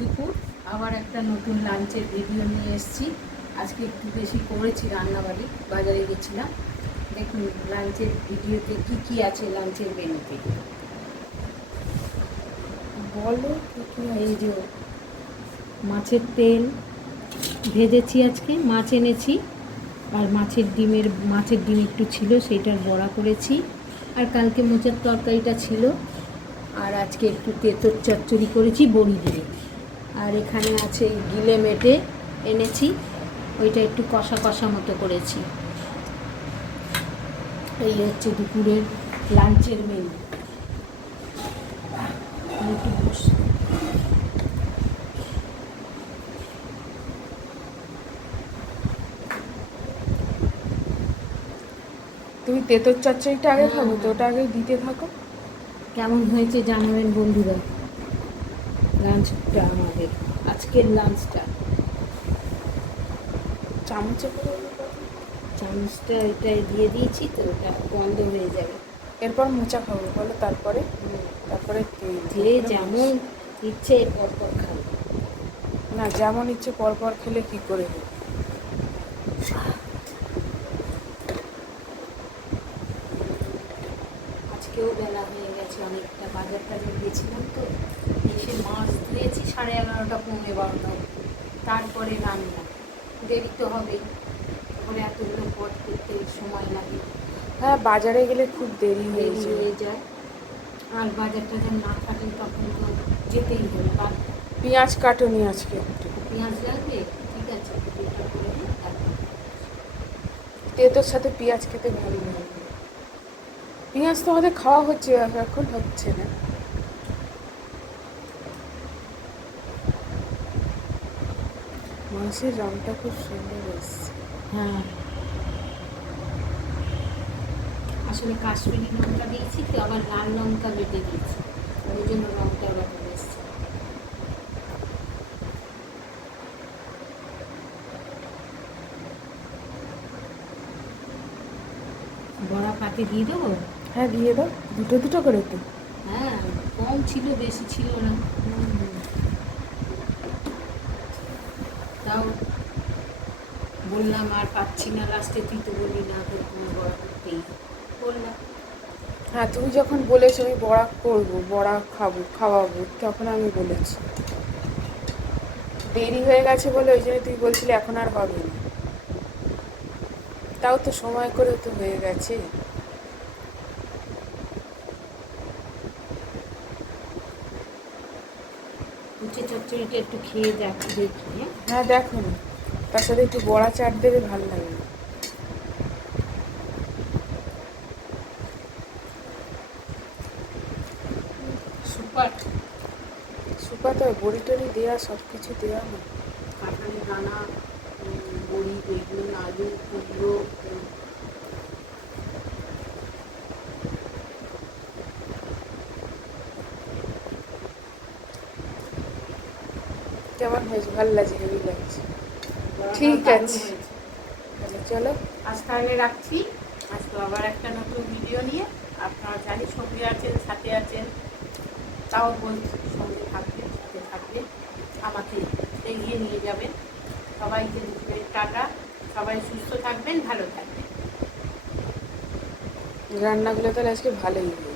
দুপুর আবার একটা নতুন লাঞ্চের ভিডিও নিয়ে এসেছি। আজকে একটু বেশি করেছি রান্নাবাড়ি, বাজারে গেছিলাম। দেখুন লাঞ্চের ভিডিওতে কি কি আছে লাঞ্চের মেনুতে। বলো এই যে মাছের তেল ভেজেছি, আজকে মাছ এনেছি, আর মাছের ডিম একটু ছিল, সেইটার বড়া করেছি। আর কালকে মোচার তরকারিটা ছিল। আর আজকে একটু তেঁতোর চচ্চড়ি করেছি বড়ি দিয়ে। আর এখানে আছে গিলে মেটে এনেছি, ওইটা একটু কষা কষা মতো করেছি। এই হচ্ছে দুপুরের লাঞ্চের মেনু। তুমি তেঁতোর চচ্চড়িটা আগে খাবো তো, ওটা আগে দিতে থাকো। কেমন হয়েছে জানাবেন বন্ধুরা লাঞ্চটা, আমাদের আজকের লাঞ্চটা। চামচটা এটাই দিয়ে দিয়েছি তো, ওটা বন্ধ হয়ে যাবে। এরপর মোচা খাবো বলো, তারপরে যে যেমন ইচ্ছে পরপর খাবো। না, যেমন ইচ্ছে পরপর খেলে কি করে হবে? আজকেও বেলা হয়ে গেছে অনেকটা, বাজার টাজার গেছিলাম তো, এসে মাছ ধুয়েছি 11:30 পৌনে 12টা, তারপরে রান্না। দেরি তো হবেই, তারপরে এতগুলো পথ করতে সময় লাগে। হ্যাঁ, বাজারে গেলে খুব দেরি হয়ে যায়। আর বাজার টাজার না থাকলে তখন তো যেতেই হবে। পেঁয়াজ কাটুনি আজকে একটু। পেঁয়াজ লাগবে, ঠিক আছে, এটা করে দিই। তেঁতোর সাথে পেঁয়াজ খেতে ভালো লাগে। পেঁয়াজ তো আমাদের খাওয়া হচ্ছে, এখন হচ্ছে না। মাংসের রঙটা খুব সুন্দর এসছে। হ্যাঁ, আসলে কাশ্মীরি লঙ্কা দিয়েছি তো, আবার লাল লঙ্কা বেটে দিয়েছি, ওই জন্য রঙটা আবার এসছে। বড়া পাতে দিয়ে দেবো? হ্যাঁ, দিয়ে দাও, দুটো দুটো করে তো। হ্যাঁ, কম ছিল, বেশি ছিল না। তাও বললাম আর পাচ্ছি না, লাস্টে তুই তো বললি না তোর কোনো বড়া করতেই, বললাম। হ্যাঁ, তুমি যখন বলেছো আমি বড়া করবো, বড়া খাওয়াবো, তখন আমি বলেছি। দেরি হয়ে গেছে বলে ওই জন্য তুই বলছিলি এখন আর হবে না। তাও তো সময় করে তো হয়ে গেছে। উচ্ছে চচ্চড়িটা একটু খেয়ে দেখি। হ্যাঁ, দেখো না, তার সাথে একটু বড়া চাট দেবে, ভালো লাগবে। সুপার সুপার তো বড়ি টড়ি দেওয়া, সব কিছু দেওয়া না। কাঁঠালের দানা, বড়ি, বেগুন, আলু, কুমড়ো, কেমন হয়েছে? ভালো লাগছে, হেভি লাগছে। ঠিক আছে, চলো আজ তাহলে রাখছি। আজকে আবার একটা নতুন ভিডিও নিয়ে। আপনারা জানি সঙ্গে আছেন, সাথে আছেন, তাও বলছি সঙ্গে থাকবেন, সাথে থাকবেন, আমাকে এগিয়ে নিয়ে যাবেন। সবাইকে দুপুরের টাটা, সবাই সুস্থ থাকবেন, ভালো থাকবেন। রান্নাগুলো তাহলে আজকে ভালোই হয়েছে।